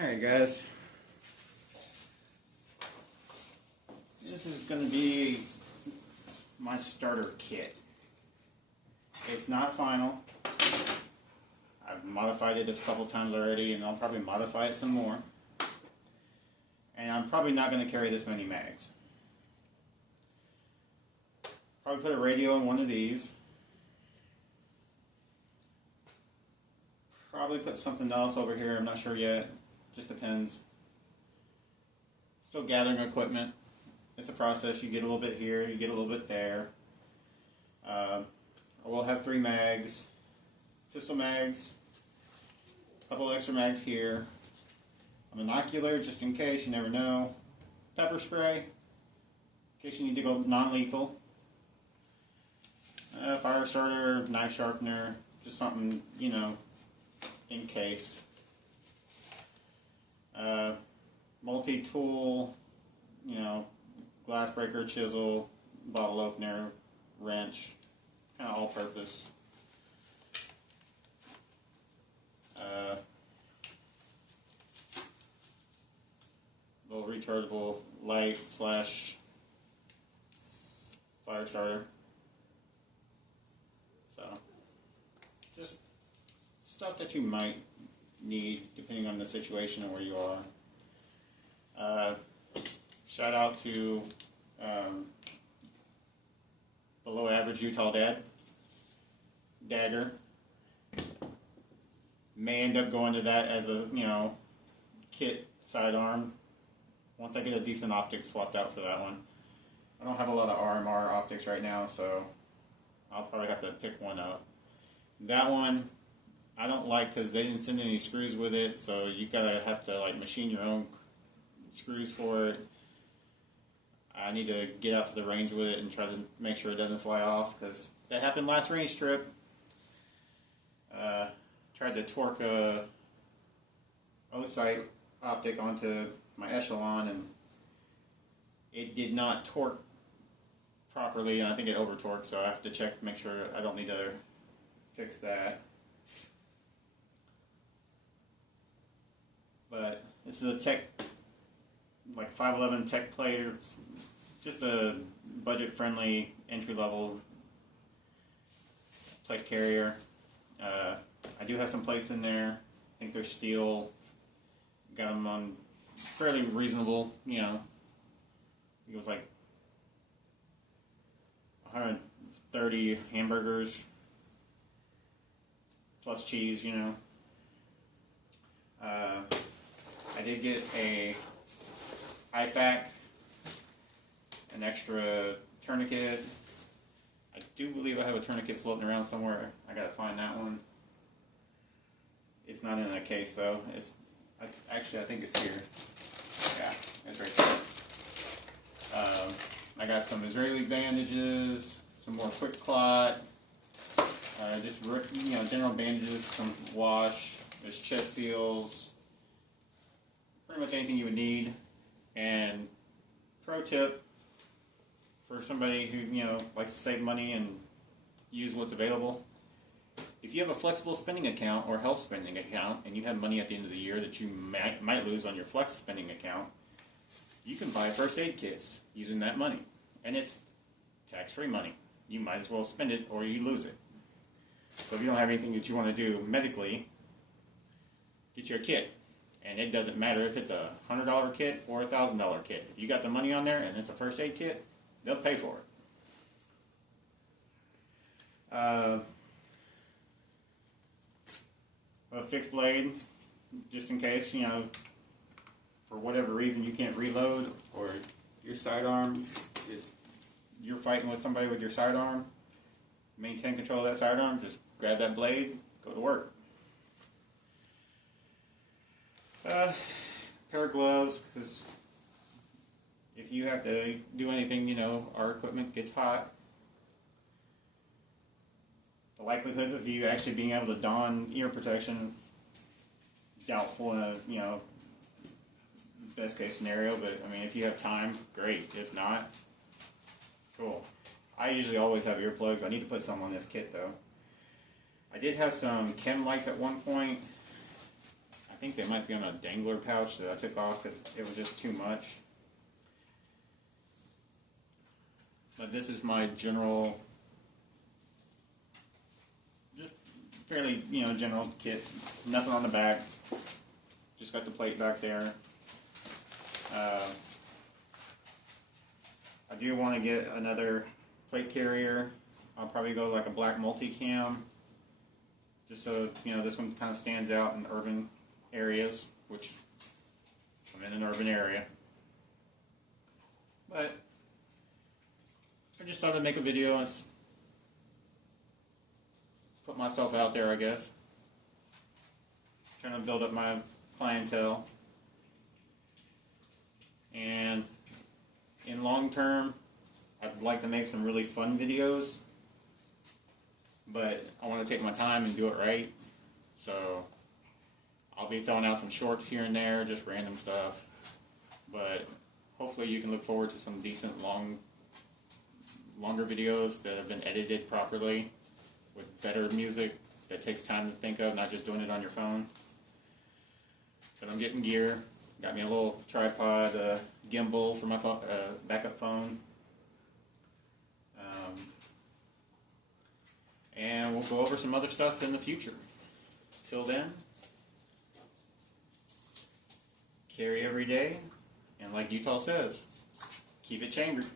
Alright guys, this is going to be my starter kit. It's not final. I've modified it a couple times already, and I'll probably modify it some more. And I'm probably not going to carry this many mags. Probably put a radio in one of these. Probably put something else over here, I'm not sure yet. Just depends. Still gathering equipment. It's a process. You get a little bit here, you get a little bit there. We'll have 3 mags, pistol mags, a couple extra mags here, a binocular just in case, you never know, pepper spray in case you need to go non-lethal, fire starter, knife sharpener, just something, you know, in case. Multi-tool, you know, glass breaker, chisel, bottle opener, wrench, kind of all-purpose. Little rechargeable light / fire starter. So, just stuff that you might need depending on the situation and where you are. Shout out to Below Average Utah Dagger. May end up going to that as a, you know, kit sidearm once I get a decent optic swapped out for that one. I don't have a lot of RMR optics right now, so I'll probably have to pick one up. That one I don't like because they didn't send any screws with it, so you gotta have to like machine your own screws for it. I need to get out to the range with it and try to make sure it doesn't fly off, because that happened last range trip. Tried to torque a O-sight optic onto my echelon, and it did not torque properly, and I think it over torqued, so I have to check, make sure I don't need to fix that. But this is a tech, like 511 tech plate, or just a budget-friendly entry-level plate carrier. I do have some plates in there. I think they're steel. Got them on fairly reasonable, you know. I think it was like 130 hamburgers plus cheese, you know. I did get a IFAK, an extra tourniquet. I do believe I have a tourniquet floating around somewhere. I gotta find that one. It's not in a case though. Actually, I think it's here. Yeah, it's right there. I got some Israeli bandages, some more quick clot, just, you know, general bandages, some wash. There's chest seals, pretty much anything you would need. And pro tip for somebody who, you know, likes to save money and use what's available: if you have a flexible spending account or health spending account, and you have money at the end of the year that you might lose on your flex spending account, you can buy first aid kits using that money, and it's tax-free money. You might as well spend it or you lose it. So if you don't have anything that you want to do medically, get your kit. And it doesn't matter if it's a $100 kit or a $1,000 kit. If you got the money on there and it's a first aid kit, they'll pay for it. A fixed blade, just in case, you know, for whatever reason you can't reload, or your sidearm is, you're fighting with somebody with your sidearm. Maintain control of that sidearm. Just grab that blade, go to work. Pair of gloves, because if you have to do anything, you know, our equipment gets hot. The likelihood of you actually being able to don ear protection, doubtful in a, you know, best case scenario, but I mean, if you have time, great. If not, cool. I usually always have earplugs. I need to put some on this kit though. I did have some chem lights at one point. I think they might be on a dangler pouch that I took off because it was just too much. But this is my general, just fairly, general kit. Nothing on the back. Just got the plate back there. I do want to get another plate carrier. I'll probably go like a black multicam, just so this one kind of stands out in urban areas, which I'm in an urban area. But I just thought I'd make a video and put myself out there, I guess. Trying to build up my clientele. And in long term, I'd like to make some really fun videos, but I want to take my time and do it right. So I'll be throwing out some shorts here and there, just random stuff. But hopefully you can look forward to some decent longer videos that have been edited properly with better music that takes time to think of, not just doing it on your phone. But I'm getting gear. Got me a little tripod gimbal for my phone, backup phone. And we'll go over some other stuff in the future. Till then, carry every day, and like Utah says, keep it chambered.